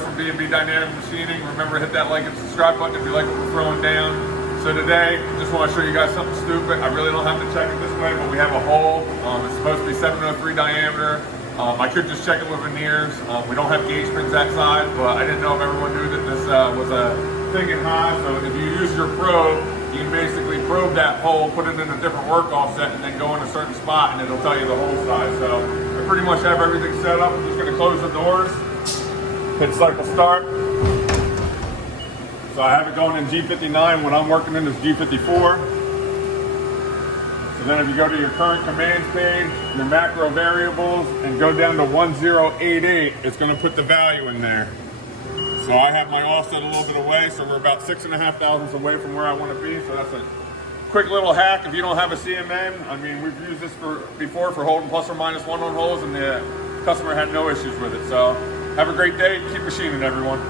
From B&B Dynamic Machining. Remember, hit that like and subscribe button if you like what we're throwing down. So today, just want to show you guys something stupid. I really don't have to check it this way, but we have a hole. It's supposed to be 703 diameter. I could just check it with veneers. We don't have gauge pins that size, but I didn't know if everyone knew that this was a thing in Haas. So if you use your probe, you can basically probe that hole, put it in a different work offset, and then go in a certain spot, and it'll tell you the hole size. So I pretty much have everything set up. I'm just going to close the doors. Hit cycle start. So I have it going in G59. What I'm working in is G54. So then if you go to your current commands page, your macro variables, and go down to 1088, it's going to put the value in there. So I have my offset a little bit away, so we're about 6.5 thousandths away from where I want to be. So that's a quick little hack if you don't have a CMM. I mean, we've used this before for holding plus or minus 1 on holes, and the customer had no issues with it. So have a great day. Keep machining, everyone.